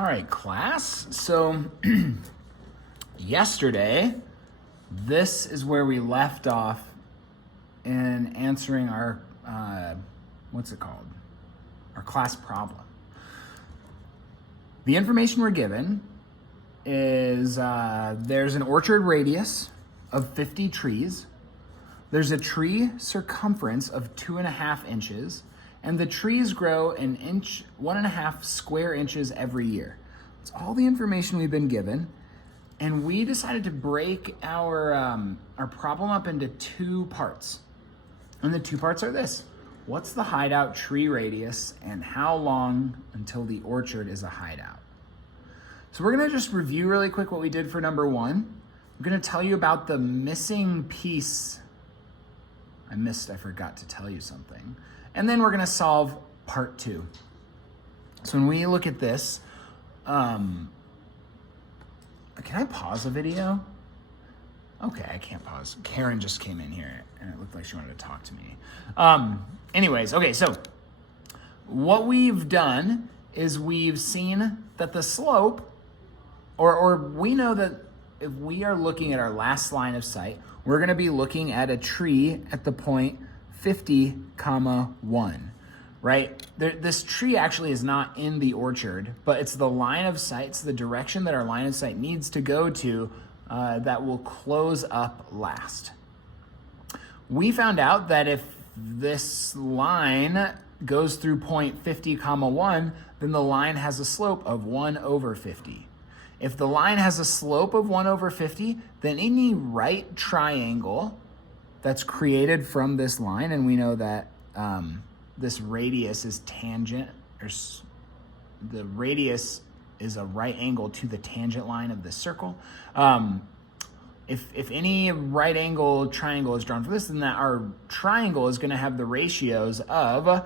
All right, class. So yesterday, this is where we left off in answering our, what's it called? Our class problem. The information we're given is there's an orchard radius of 50 trees. There's a tree circumference of 2.5 inches, and the trees grow 1.5 square inches every year. That's all the information we've been given. And we decided to break our problem up into two parts. And the two parts are this: what's the hideout tree radius, and how long until the orchard is a hideout? So we're gonna just review really quick what we did for number one. I'm gonna tell you about the missing piece. I forgot to tell you something. And then we're gonna solve part two. So when we look at this, can I pause the video? Okay, I can't pause. Karen just came in here and it looked like she wanted to talk to me. Anyways, okay, so what we've done is we've seen that the slope, or we know that if we are looking at our last line of sight, we're gonna be looking at a tree at the point 50, 1, right? This tree actually is not in the orchard, but it's the line of sight, it's the direction that our line of sight needs to go to that will close up last. We found out that if this line goes through point 50, 1, then the line has a slope of 1/50. If the line has a slope of 1/50, then any right triangle that's created from this line, and we know that this radius is tangent, or the radius is a right angle to the tangent line of this circle. If any right angle triangle is drawn for this, then that our triangle is going to have the ratios of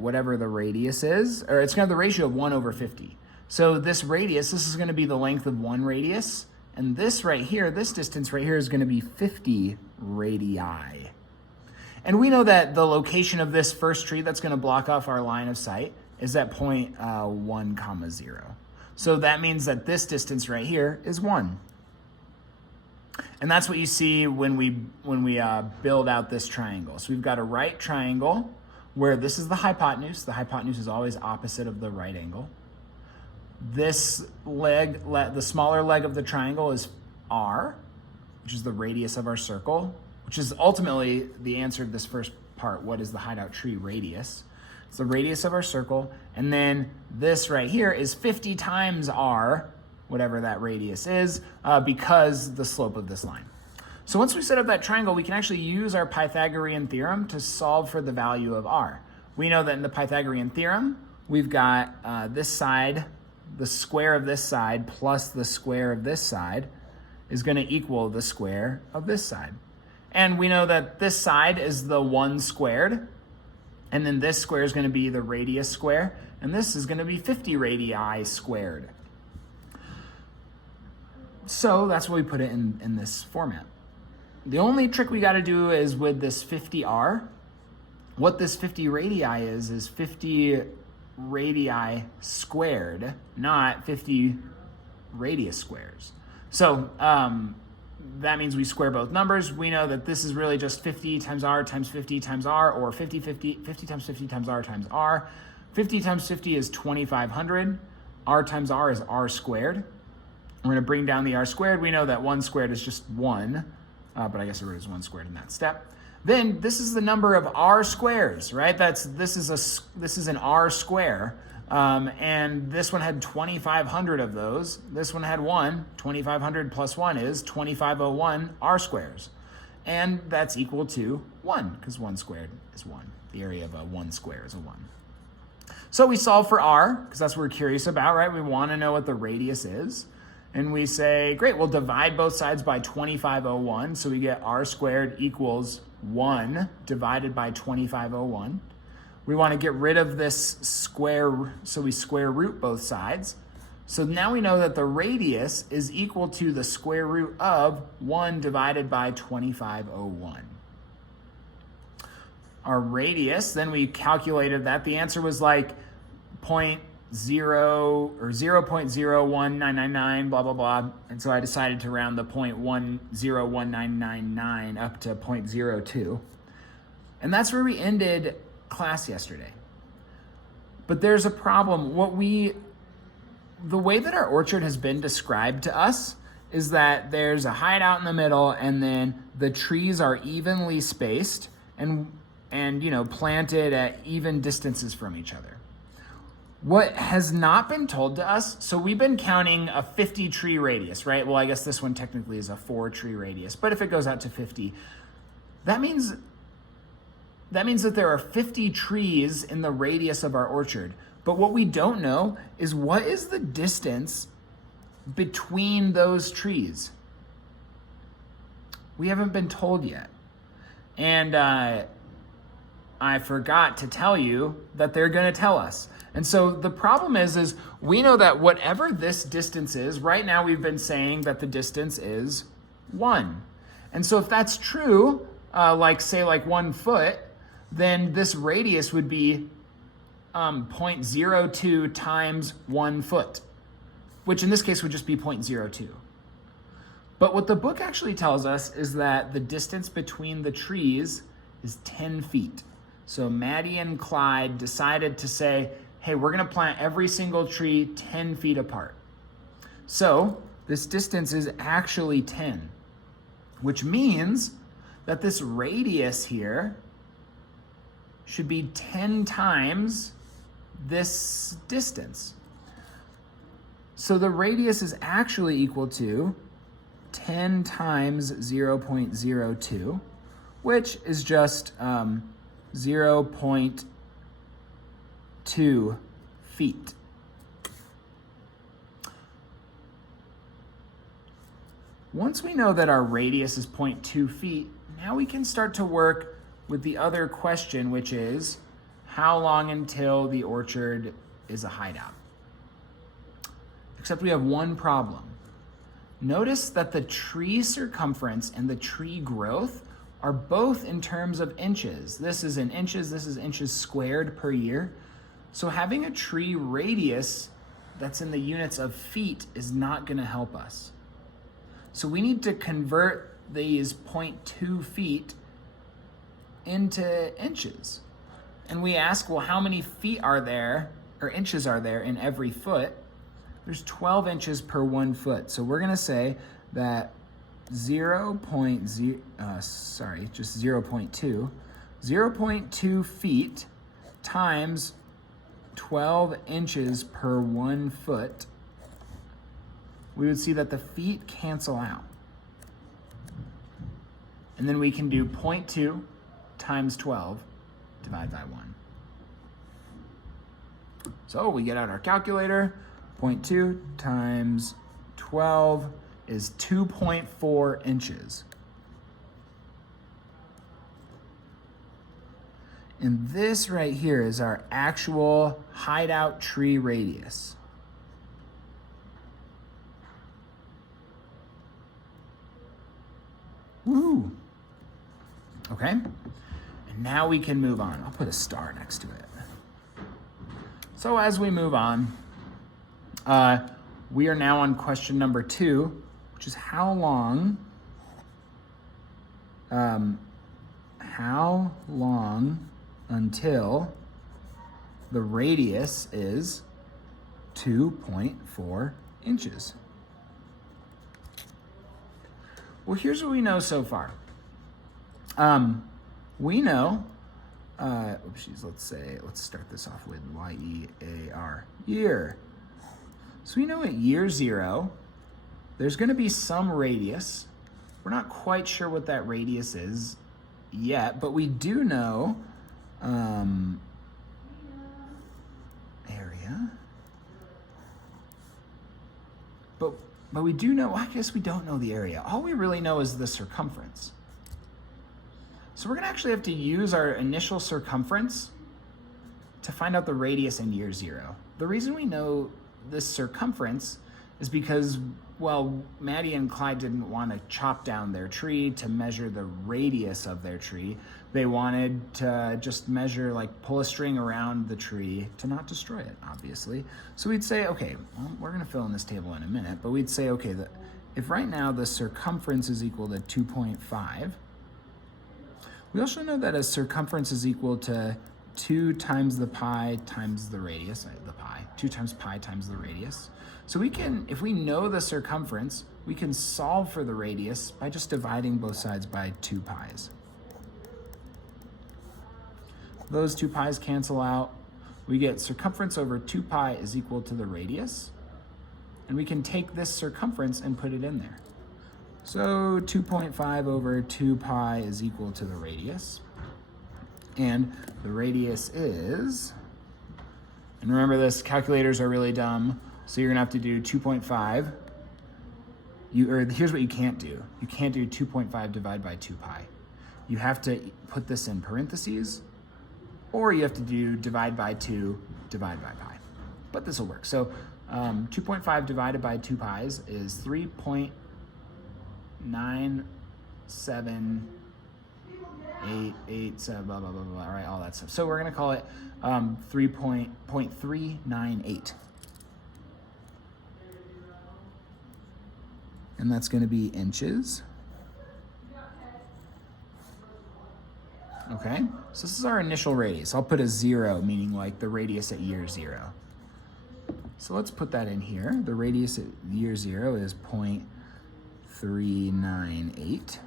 whatever the radius is, or it's going to have the ratio of 1/50. So this radius, this is going to be the length of one radius, and this right here, this distance right here is going to be 50 radii. And we know that the location of this first tree that's going to block off our line of sight is at point 1, 0. So that means that this distance right here is 1. And that's what you see when we build out this triangle. So we've got a right triangle where this is the hypotenuse. The hypotenuse is always opposite of the right angle. This leg, the smaller leg of the triangle, is r, which is the radius of our circle, which is ultimately the answer to this first part. What is the hideout tree radius? It's the radius of our circle. And then this right here is 50 times r, whatever that radius is, because the slope of this line. So once we set up that triangle, we can actually use our Pythagorean theorem to solve for the value of r. We know that in the Pythagorean theorem, we've got this side, the square of this side plus the square of this side is going to equal the square of this side. And we know that this side is the 1 squared, and then this square is going to be the radius square, and this is going to be 50 radii squared. So that's why we put it in this format. The only trick we got to do is with this 50r. What this 50 radii is 50 radii squared, not 50 radius squares. So that means we square both numbers. We know that this is really just 50 times r times 50 times r, or 50 times 50 times r times r. 50 times 50 is 2,500. R times r is r squared. We're going to bring down the r squared. We know that 1 squared is just 1, but I guess the root is 1 squared in that step. Then this is the number of r squares, right? This is an r square, and this one had 2,500 of those. This one had 1. 2,500 plus 1 is 2,501 r squares, and that's equal to 1, because 1 squared is 1. The area of a 1 square is a 1. So we solve for r, because that's what we're curious about, right? We want to know what the radius is. And we say, great, we'll divide both sides by 2,501. So we get r squared equals 1 divided by 2,501. We want to get rid of this square, so we square root both sides. So now we know that the radius is equal to the square root of 1 divided by 2,501. Our radius, then we calculated that. The answer was like 0.0199, blah, blah, blah. And so I decided to round the 0.101999 up to 0.02. And that's where we ended class yesterday. But there's a problem. The way that our orchard has been described to us is that there's a hideout in the middle, and then the trees are evenly spaced and planted at even distances from each other. What has not been told to us, so we've been counting a 50 tree radius, right? Well, I guess this one technically is a 4 tree radius, but if it goes out to 50, that means that there are 50 trees in the radius of our orchard. But what we don't know is what is the distance between those trees. We haven't been told yet. And I forgot to tell you that they're going to tell us. And so the problem is we know that whatever this distance is, right now we've been saying that the distance is 1. And so if that's true, like 1 foot, then this radius would be 0.02 times 1 foot, which in this case would just be 0.02. But what the book actually tells us is that the distance between the trees is 10 feet. So Maddie and Clyde decided to say, hey, we're going to plant every single tree 10 feet apart. So this distance is actually 10, which means that this radius here should be 10 times this distance. So the radius is actually equal to 10 times 0.02, which is just 0.2 feet. Once we know that our radius is 0.2 feet, now we can start to work with the other question, which is how long until the orchard is a hideout? Except we have one problem. Notice that the tree circumference and the tree growth are both in terms of inches. This is in inches, this is inches squared per year. So having a tree radius that's in the units of feet is not going to help us. So we need to convert these 0.2 feet into inches. And we ask, well, how many feet are there, or inches are there in every foot? There's 12 inches per 1 foot. So we're gonna say that 0.2 feet times 12 inches per 1 foot, we would see that the feet cancel out. And then we can do 0.2 times 12 divided by 1. So we get out our calculator. 0.2 times 12 is 2.4 inches. And this right here is our actual hideout tree radius. Woo! Okay, and now we can move on. I'll put a star next to it. So as we move on, we are now on question number 2, which is how long until the radius is 2.4 inches. Well, here's what we know so far. We know, let's start this off with Y-E-A-R, year. So we know at year 0, there's going to be some radius. We're not quite sure what that radius is yet, but we do know area. But we do know, I guess we don't know the area. All we really know is the circumference. So we're going to actually have to use our initial circumference to find out the radius in year 0. The reason we know this circumference is because, well, Maddie and Clyde didn't want to chop down their tree to measure the radius of their tree. They wanted to just measure, like pull a string around the tree to not destroy it, obviously. So we'd say, okay, well, we're gonna fill in this table in a minute, but we'd say, okay, if right now the circumference is equal to 2.5, we also know that a circumference is equal to 2 times the pi times the radius, 2 times pi times the radius. So we can, if we know the circumference, we can solve for the radius by just dividing both sides by 2 pi's. Those 2 pi's cancel out. We get circumference over 2 pi is equal to the radius. And we can take this circumference and put it in there. So 2.5 over 2 pi is equal to the radius. And the radius is, and remember this, calculators are really dumb, so you're gonna have to do 2.5. Here's what you can't do. You can't do 2.5 divided by 2 pi. You have to put this in parentheses, or you have to do divide by 2, divide by pi. But this will work. So 2.5 divided by 2 pi's is 3.9787, blah, blah, blah, blah, all right, all that stuff. So we're gonna call it 3.398. And that's gonna be inches. Okay, so this is our initial radius. I'll put a 0, meaning like the radius at year 0. So let's put that in here. The radius at year 0 is 0.398.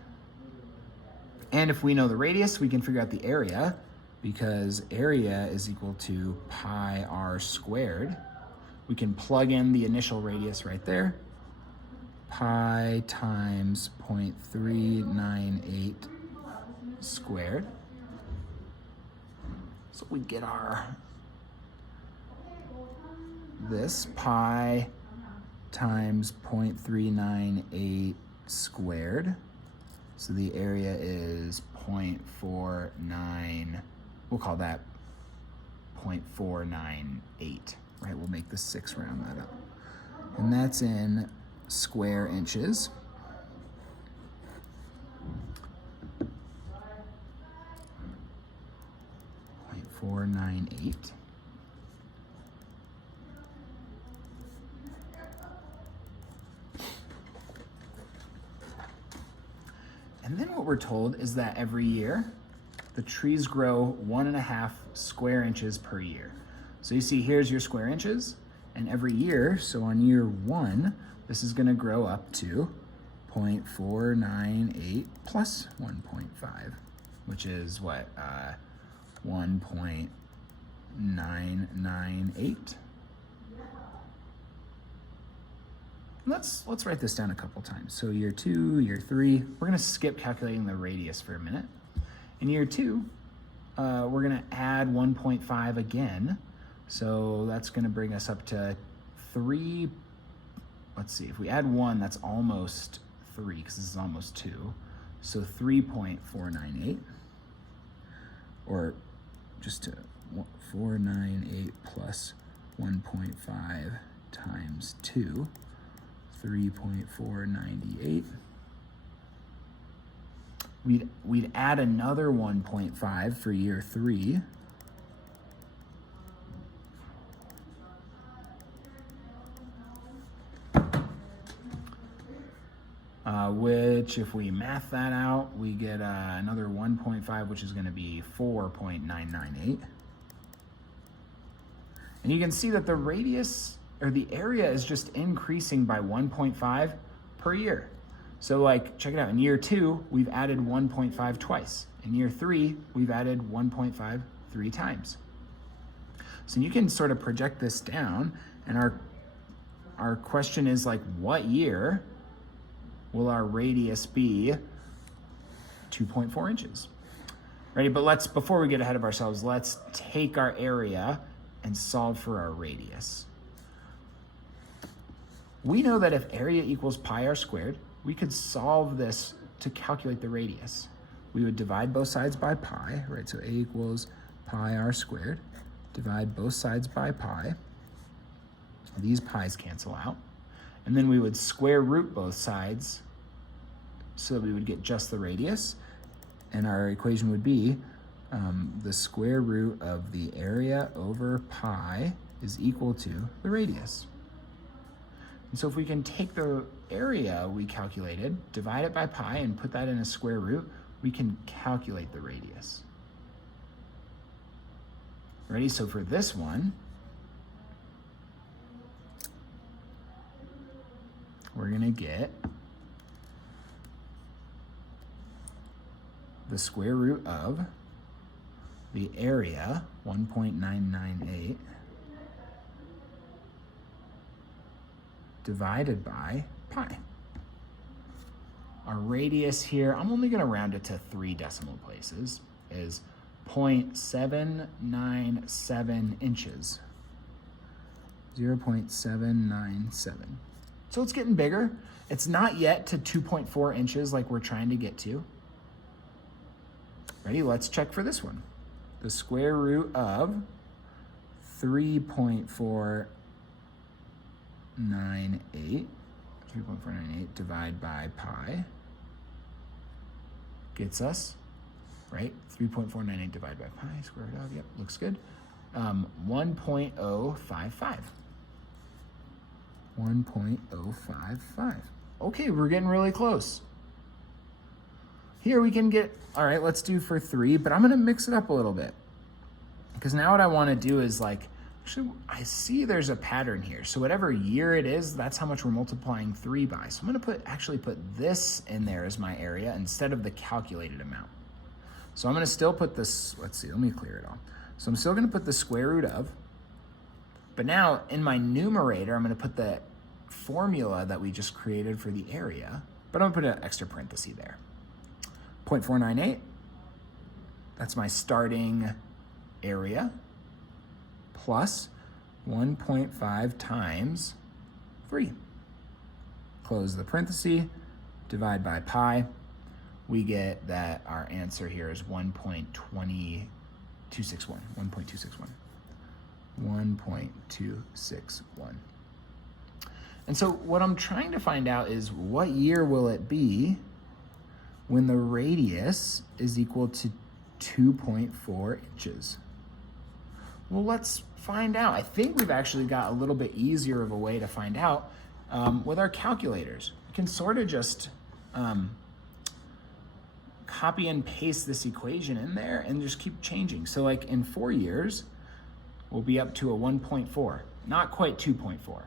And if we know the radius, we can figure out the area, because area is equal to pi r squared. We can plug in the initial radius right there. Pi times 0.398 squared. So we get this pi times 0.398 squared. So the area is 0.49, we'll call that 0.498, right? We'll make the 6 round that up. And that's in square inches. .498. And then what we're told is that every year, the trees grow 1.5 square inches per year. So you see, here's your square inches, and every year, so on year 1, this is gonna grow up to 0.498 plus 1.5, which is what, 1.998. Let's write this down a couple times. So year 2, year 3, we're gonna skip calculating the radius for a minute. In year 2, we're gonna add 1.5 again. So that's gonna bring us up to 3, let's see, if we add 1, that's almost 3, because this is almost 2. So 3.498, or just to 498 plus 1.5 times 2, 3.498. We'd add another 1.5 for year 3. Which, if we math that out, we get another 1.5, which is going to be 4.998. And you can see that the radius, or the area, is just increasing by 1.5 per year. So like, check it out, in year 2, we've added 1.5 twice. In year 3, we've added 1.5 3 times. So you can sort of project this down, and our question is like, what year will our radius be 2.4 inches? Ready? But before we get ahead of ourselves, let's take our area and solve for our radius. We know that if area equals pi r squared, we could solve this to calculate the radius. We would divide both sides by pi, right? So a equals pi r squared. Divide both sides by pi. These pi's cancel out. And then we would square root both sides so that we would get just the radius. And our equation would be the square root of the area over pi is equal to the radius. And so if we can take the area we calculated, divide it by pi, and put that in a square root, we can calculate the radius. Ready? So for this one, we're going to get the square root of the area, 1.998, divided by pi. Our radius here, I'm only going to round it to 3 decimal places, is 0.797 inches. 0.797. So it's getting bigger. It's not yet to 2.4 inches like we're trying to get to. Ready? Let's check for this one. The square root of 3.498 divided by pi gets us, right? 3.498 divided by pi, square root of, yep, looks good. 1.055. 1.055. Okay, we're getting really close. Here we can get, all right, let's do for 3, but I'm gonna mix it up a little bit. Because now what I wanna do is like, actually, I see there's a pattern here. So whatever year it is, that's how much we're multiplying 3 by. So I'm gonna actually put this in there as my area instead of the calculated amount. So I'm gonna still put this, let's see, let me clear it all. So I'm still gonna put the square root of, but now in my numerator, I'm gonna put the formula that we just created for the area, but I'm gonna put an extra parenthesis there. 0.498, that's my starting area, plus 1.5 times 3. Close the parenthesis, divide by pi. We get that our answer here is 1.261. 1.261. And so what I'm trying to find out is what year will it be when the radius is equal to 2.4 inches? Well, let's find out. I think we've actually got a little bit easier of a way to find out with our calculators. We can sort of just copy and paste this equation in there and just keep changing. So like in 4 years, we'll be up to a 1.4, not quite 2.4,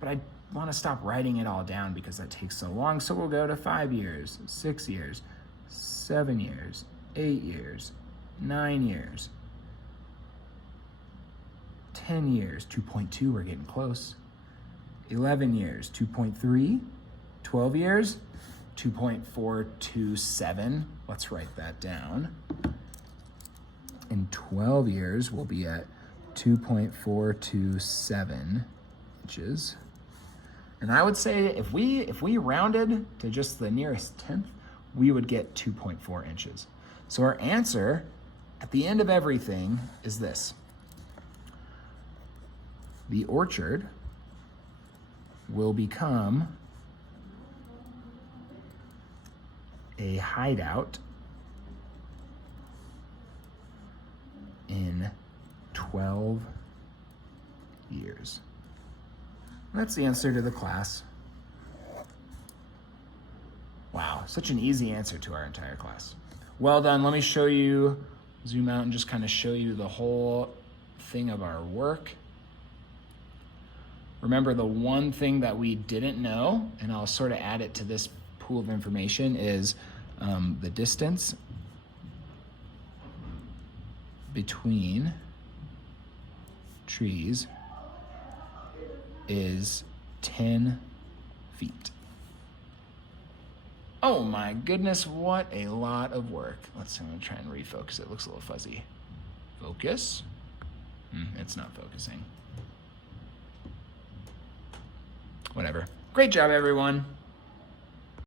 but I want to stop writing it all down because that takes so long. So we'll go to 5 years, 6 years, 7 years, 8 years, 9 years, 10 years, 2.2, we're getting close. 11 years, 2.3, 12 years, 2.427. Let's write that down. In 12 years, we'll be at 2.427 inches. And I would say if we rounded to just the nearest tenth, we would get 2.4 inches. So our answer at the end of everything is this. The orchard will become a hideout in 12 years. That's the answer to the class. Wow, such an easy answer to our entire class. Well done. Let me show you, zoom out and just kind of show you the whole thing of our work. Remember, the one thing that we didn't know, and I'll sort of add it to this pool of information, is the distance between trees is 10 feet. Oh my goodness, what a lot of work. I'm gonna try and refocus it. It looks a little fuzzy. Focus. It's not focusing. Whatever. Great job, everyone.